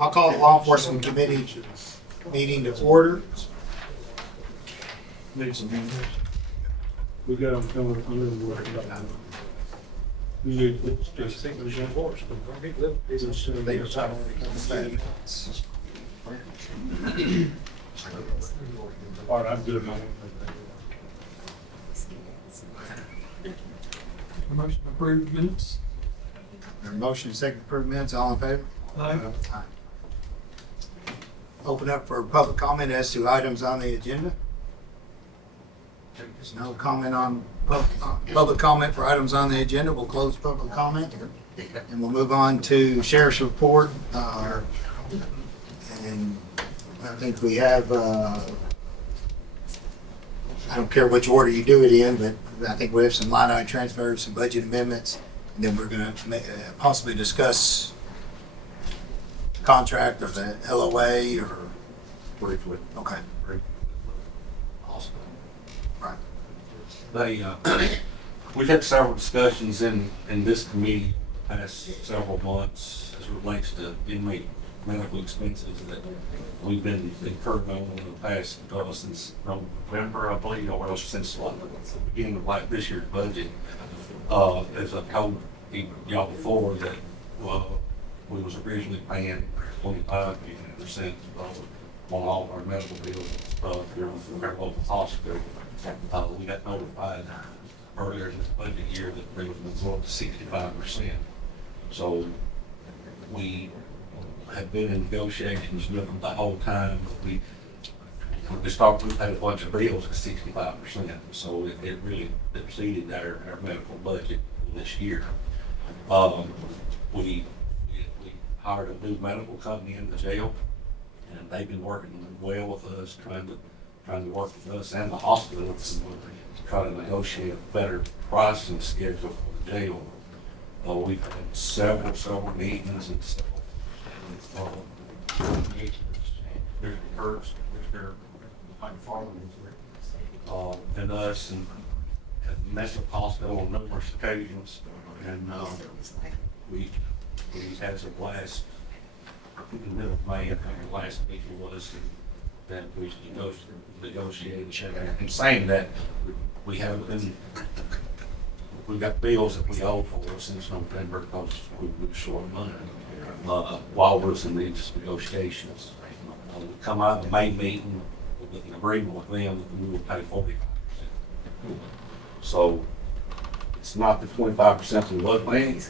I'll call the law enforcement committee meeting to order. Need some hands. We got them coming under the water. We need to just think of the horse. They were talking All right, I'm good, man. Motion to approve minutes. Motion second to approve minutes, all in favor? Aye. Aye. Open up for public comment as to items on the agenda. There's no comment on public comment for items on the agenda. We'll close public comment and we'll move on to sheriff's report. And I think we have, I don't care which order you do it in, but I think we have some line item transfers, some budget amendments, and then we're going to possibly discuss the contract or the LOA or briefly. Okay. Awesome. Right. We've had several discussions in this committee past several months as it relates to inmate medical expenses that we've been incurring on in the past, since November, I believe, or since like the beginning of like this year's budget. As I told y'all before that, we was originally paying 25% on all of our medical bills here from our local hospital. We got notified earlier in this budget year that they was going to 65%. So we have been in negotiations with them the whole time. We started to pay a bunch of bills at 65%. So it really exceeded our medical budget this year. We hired a new medical company in the jail, and they've been working well with us, trying to work with us and the hospital to try to negotiate a better pricing schedule for the jail. We've had several meetings and and us and have met with the hospital on numerous occasions, and we had a last, I think in the middle of May, I think the last meeting was that we negotiated and saying that we haven't been, we've got bills that we owe for since November because we were short money while we're in these negotiations. We come out of the May meeting with an agreement with them that we will pay 45%. So it's not the 25% we love paying,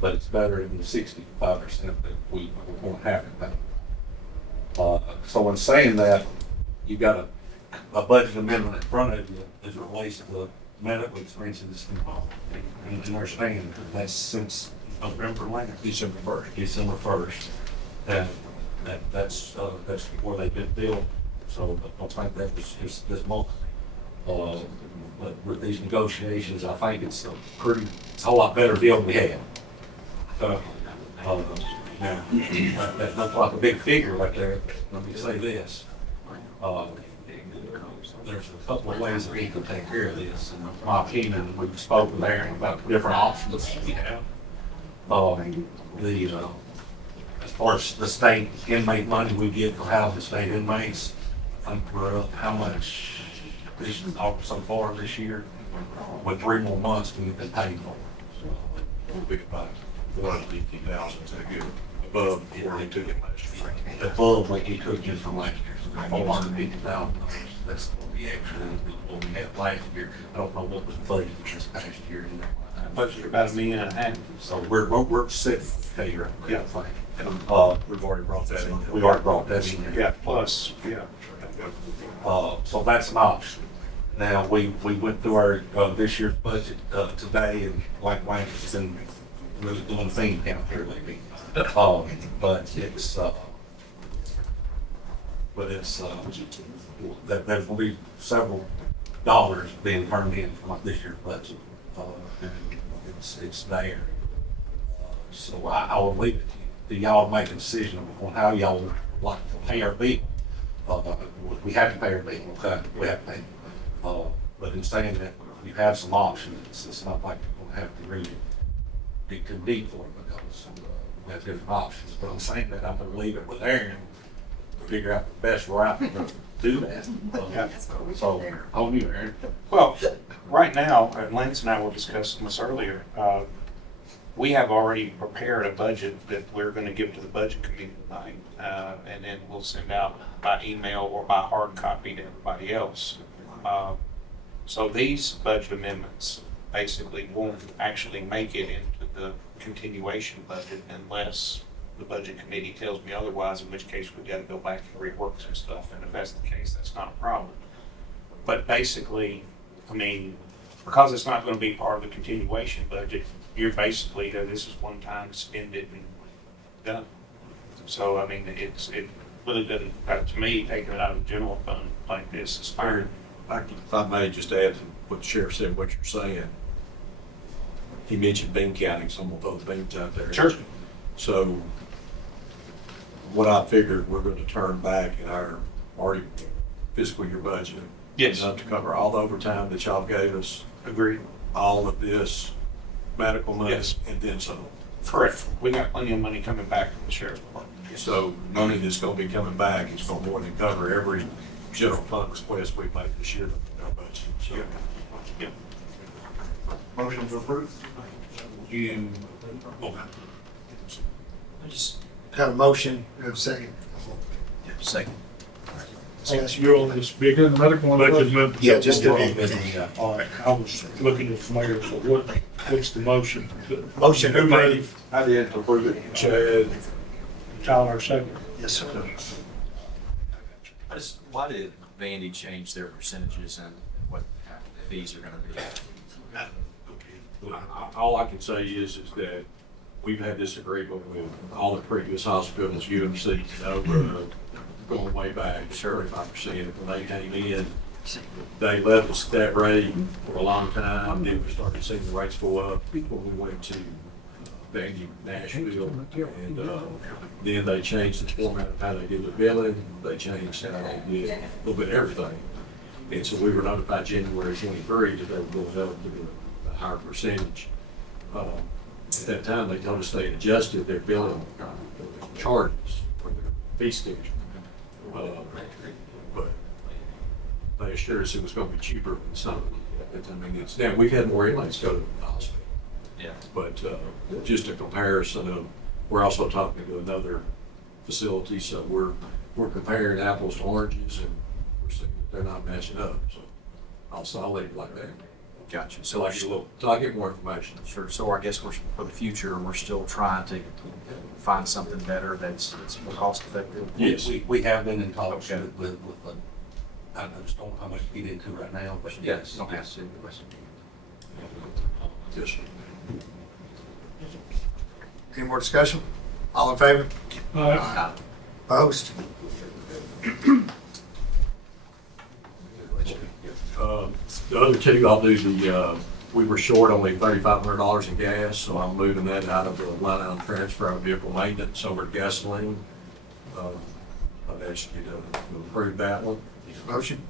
but it's better than the 65% that we won't have to pay. So in saying that, you've got a budget amendment in front of you as it relates to the medical expenses and understand that's since November last. December 1st. And that's before they've been billed. So I don't think that was just this month. But with these negotiations, I think it's a whole lot better deal than we had. Now, that looks like a big figure right there. Let me say this. There's a couple of ways that we can take care of this. In my opinion, we've spoken there about the different options we have. As far as the state inmate money we get for housing state inmates, I think we're up how much this so far this year? With 3 more months we've been paying for. We'll be about 450,000 to go above where they took it last year. Above what he took in from last year, $450,000. That's going to be extra than what we had last year. I don't know what was budgeted this past year. Budget about $1.5 million. So we're set here. Yeah. We've already brought that in. We already brought that in there. Yeah, plus, yeah. So that's an option. Now, we went through our, this year's budget, today, and like Wayne has been really doing a thing down here lately. But there's gonna be several dollars being turned in from like this year's budget. And it's there. So I will leave it to y'all to make a decision on how y'all would like to pay our bill. We have to pay our bill, okay? We have to pay. But in saying that, you have some options. It's not like you're gonna have to really dig too deep for it because That's different options, but I'm saying that I'm gonna leave it with Aaron to figure out the best route to do that. So, hold you, Aaron. Well, right now, and Lance and I were discussing this earlier, we have already prepared a budget that we're gonna give to the budget committee tonight. And then we'll send out by email or by hard copy to everybody else. So these budget amendments basically won't actually make it into the continuation budget unless the budget committee tells me otherwise, in which case we've got to go back and rework some stuff. And if that's the case, that's not a problem. But basically, I mean, because it's not going to be part of the continuation budget, you're basically, this is one time, spend it and done. So, I mean, it really doesn't, to me, taking it out of the general fund like this is fine. If I may just add to what the sheriff said, what you're saying. He mentioned bean counting, so I'm gonna throw the beans out there. Sure. So what I figured, we're gonna turn back in our already fiscal year budget. Yes. Enough to cover all the overtime that y'all gave us, Agreed. all of this medical money, Yes. and then some. Correct. We got plenty of money coming back from the sheriff's department. So money that's gonna be coming back is gonna more than cover every general fund request we make this year in our budget, so. Yeah. Motion to approve? Have a motion, have a second. Second. You're on this big Good medical budget inflation. amendment. Yeah, just a All right, I was looking at the mayor, so what's the motion? Motion to Who made it? approve. I did approve it. Chad, Tyler, second. Yes, sir. Why did Vandy change their percentages and what the fees are gonna be? all I can say is that we've had this agreement with all the previous hospitals, UMC, going way back, 35%. When they came in, they left us that rate for a long time, then we started seeing the rates go up when we went to Vandy, Nashville, and then they changed the format of how they did the billing, they changed how they did a little bit of everything. And so we were notified January 23 that they were going to do a higher percentage. At that time, they told us they had adjusted their billing charges for their fee schedule. But they assured us it was going to be cheaper than some. I mean, it's, now, we've had more inmates go to the hospital. Yeah. But just a comparison of, we're also talking to another facility, so we're comparing apples to oranges, and we're seeing that they're not matching up, so I'll leave it like that. Gotcha. So I'll get more information. Sure. So I guess for the future, we're still trying to find something better that's more cost effective. Yes. We have been in talks Okay. with, I just don't know how much to get into right now, but yes. You don't have to. Yes, sir. Any more discussion? All in favor? Opposed? The other two, I'll do we were short only $3,500 in gas, so I'm moving that out of the line item transfer of vehicle maintenance over to gasoline. I'd ask you to approve that one. Motion?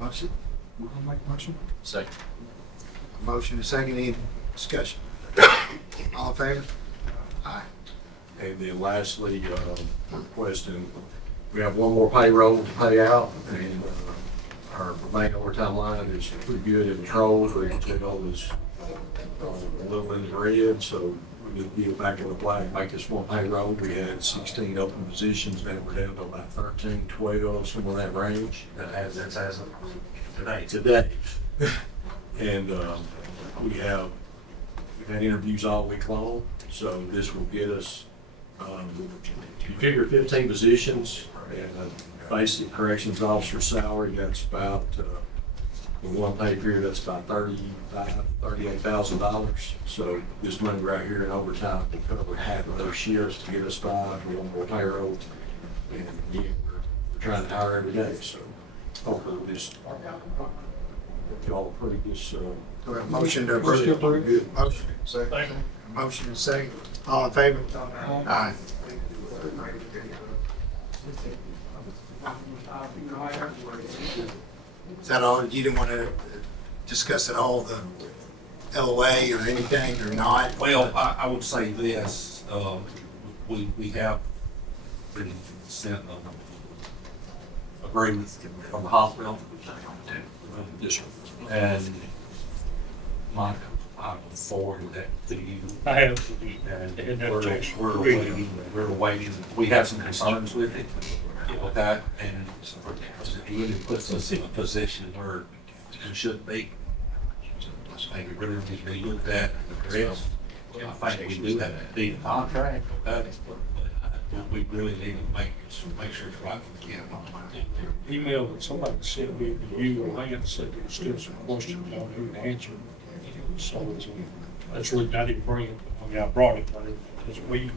Motion? Make a motion. Second. Motion and second, any discussion? All in favor? Aye. And then lastly, requesting, we have one more payroll to pay out, and our remaining overtime line is pretty good in control. The jail is a little in the red, so we need to get back in the black, make this one payroll. We had 16 open positions, now we're down to about 13, 12, somewhere in that range. That's as of today. Today. And we've had interviews all week long, so this will get us, you figure 15 positions, and a basic corrections officer salary, that's about, in one pay period, that's about $38,000. So this money right here in overtime can cover half of those shifts to get us by, one more payroll. And again, we're trying to hire every day, so hopefully this, y'all approve this, Do we have a motion to Motion to approve? approve. Motion. Second. Motion and second. All in favor? Aye. Is that all? You didn't want to discuss at all the LOA or anything or not? Well, I would say this, we have been sent an agreement from the hospital. Yes, sir. And Mike, I forwarded that to you. I have, And and that we're takes we're waiting, we have some concerns with it, okay? And it really puts us in a position where we should be. I think it really needs to be looked at, addressed. I think we do have a deed contract, okay? But we really need to make sure it's right for the county. email that somebody sent me to you, or Lance said there was still some questions I didn't answer. So that's the reason I didn't bring it. I mean, I brought it, but because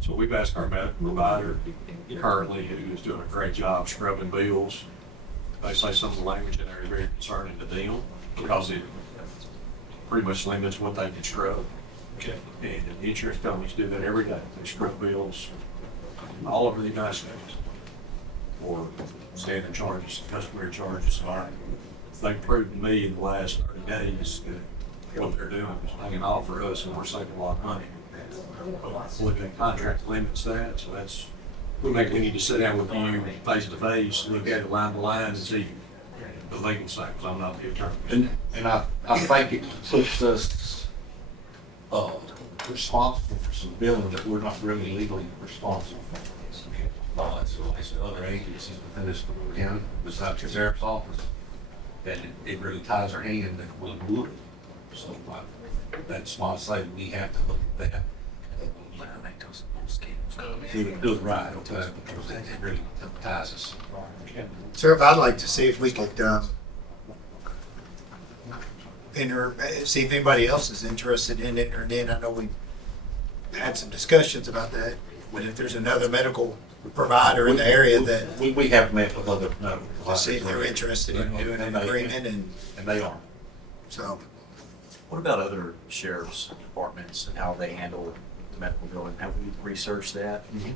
So we've asked our medical provider currently, who is doing a great job scrubbing bills. They say some of the language in there is very concerning to them because it pretty much limits what they can scrub. okay. And the insurance companies do that every day. They scrub bills all over the United States for standard charges, customary charges. So they've proved to me in the last 30 days that what they're doing is paying off for us and we're saving a lot of money. Looking at contract limits that, so that's, we need to sit down with you face to face, look at it line to line and see the legal side, because I'm not the attorney. And I think it puts us, responsible for some billing that we're not really legally responsible for. It's the other agencies within this county, besides the sheriff's office, that it really ties our hand that we would. So, that's why I say we have to look at that. Do it right, okay, because it really ties us. Sheriff, I'd like to see if we could, see if anybody else is interested in it, or then I know we had some discussions about that, but if there's another medical provider in the area that, We have met with other medical to providers. see if they're interested in doing an agreement, and And they are. so. What about other sheriff's departments and how they handle the medical billing? Have we researched that? Okay.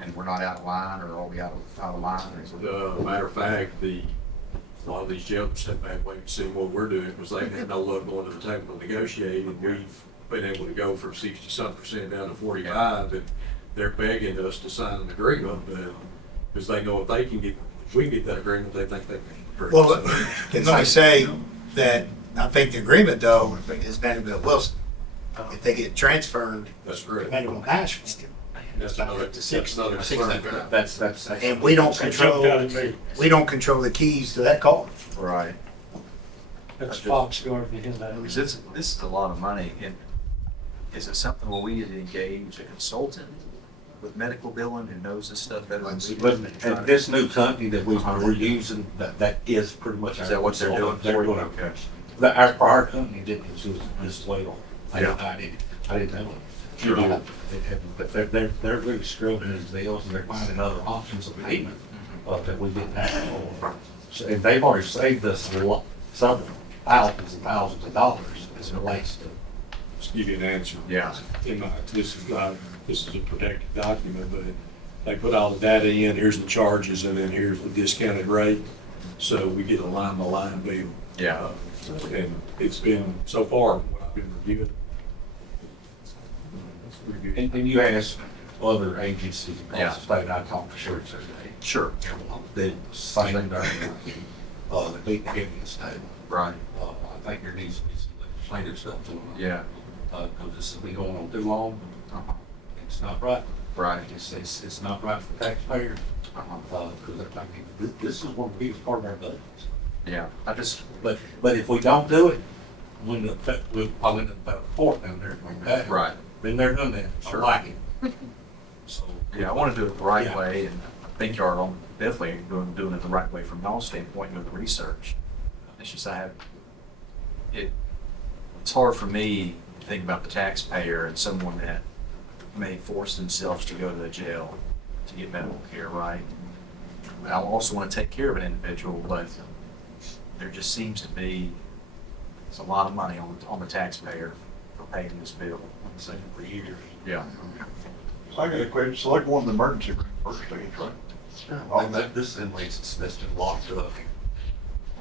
And we're not out of line, or are we out of line? Matter of fact, a lot of these jails step back, wait and see what we're doing, because they had no luck going to the table to negotiate, and we've been able to go from 60-some% down to 45%, and they're begging us to sign an agreement, because they know if we can get that agreement, they think they can. Well, and let me say that I think the agreement though is Vanderbilt Wilson. If they get transferred That's to correct. Vanderbilt Nashville, That's another concern. That's. and we don't It jumped out at control me. the keys to that car. Right. That's Fox Guard in that. Because this is a lot of money, and is it something where we need to engage a consultant with medical billing who knows this stuff better than we do? And this new company that we're using, that is pretty much. Is that what they're doing? They're doing, Okay. our prior company didn't use this well. I didn't know it. Sure. But they're really scrubbing these deals, and they're finding other options of payment, that we didn't have before. So, and they've already saved us a lot, several thousands and thousands of dollars as it relates to. Just give you an answer. Yeah. This is a protected document, but they put all the data in, here's the charges, and then here's the discounted rate. So we get a line by line bill. Yeah. And it's been, so far, what I've been reviewing. It's pretty good. And you ask other agencies Yeah. across the state, I talk to sheriffs every day. Sure. The same thing, the big heavy state. Right. I think there needs to be some legislative stuff to it. Yeah. Because this has been going on too long. It's not right. Right. It's not right for taxpayers. Because I think this is one of the biggest part of our budgets. Yeah. But if we don't do it, we'll probably end up at a court down there. Okay? Right. Been there, done that. I like it. So. Yeah, I want to do it the right Yeah. way, and I think you are definitely doing it the right way from y'all's standpoint with the research. It's just it's hard for me to think about the taxpayer and someone that may force themselves to go to the jail to get medical care, right? I also want to take care of an individual, but there just seems to be a lot of money on the taxpayer for paying this bill. I've been saying for years. Yeah. I got a question. So like one of the emergency room first stage, right? This inmate's that's been locked up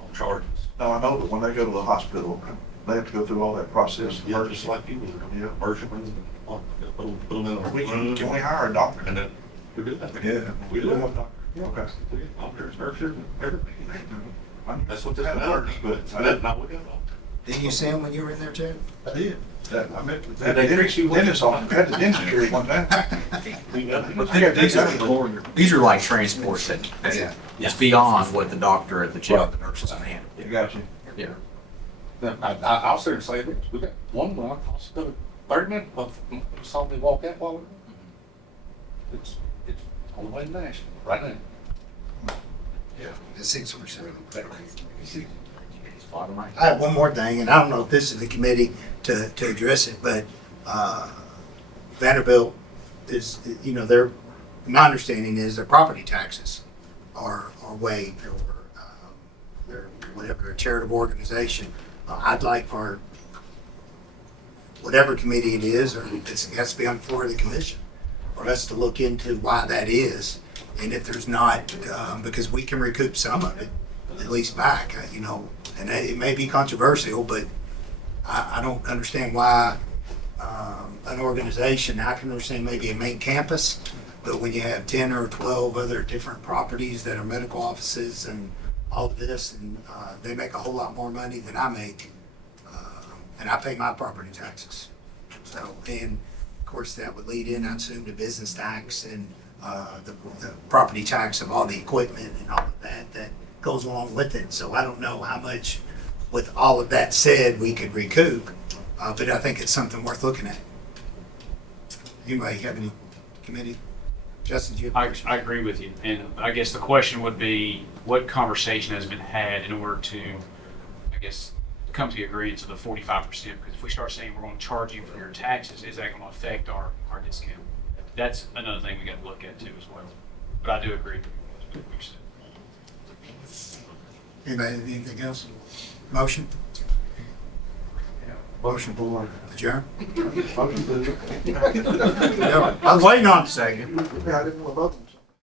on charges. Now, I know that when they go to the hospital, they have to go through all that process. Yeah, just like you would. Yeah. Emergency room, Put them in a room. Can we hire a doctor? And then we do that. Yeah. We do that. Okay. Doctors, nurses, everything. That's what this That matters, works. but I didn't know we got all. Didn't you see him when you were in there, Chad? I did. I met with Did that they treat you well? dentist on, had the dentist here one time. These are like transports that Yeah. it's beyond what the doctor at the jail, the nurses can handle. You got you. Yeah. I'll sit and say this, we got one block, hospital, 30 minutes, but saw me walk out while we were. It's on the way to Nashville, right now. The 6%. Bottom line. I have one more thing, and I don't know if this is the committee to address it, but Vanderbilt is, you know, my understanding is their property taxes are waived, or they're whatever, a charitable organization. I'd like for whatever committee it is, or it has to be on the floor of the commission, for us to look into why that is. And if there's not, because we can recoup some of it, at least back, you know, and it may be controversial, but I don't understand why an organization, I can understand maybe a main campus, but when you have 10 or 12 other different properties that are medical offices and all of this, and they make a whole lot more money than I make, and I pay my property taxes. So, and of course that would lead in, I assume, to business tax and the property tax of all the equipment and all of that goes along with it. So I don't know how much, with all of that said, we could recoup, but I think it's something worth looking at. Anybody have any committee? Justin, do you have a I question? agree with you, and I guess the question would be, what conversation has been had in order to, I guess, come to the agreement to the 45%? Because if we start saying we're going to charge you for your taxes, is that going to affect our discount? That's another thing we got to look at too as well. But I do agree with what you said. Anybody have anything else? Motion? Motion for adjourn? Motion to. I was waiting on a second. Yeah, I didn't want to vote.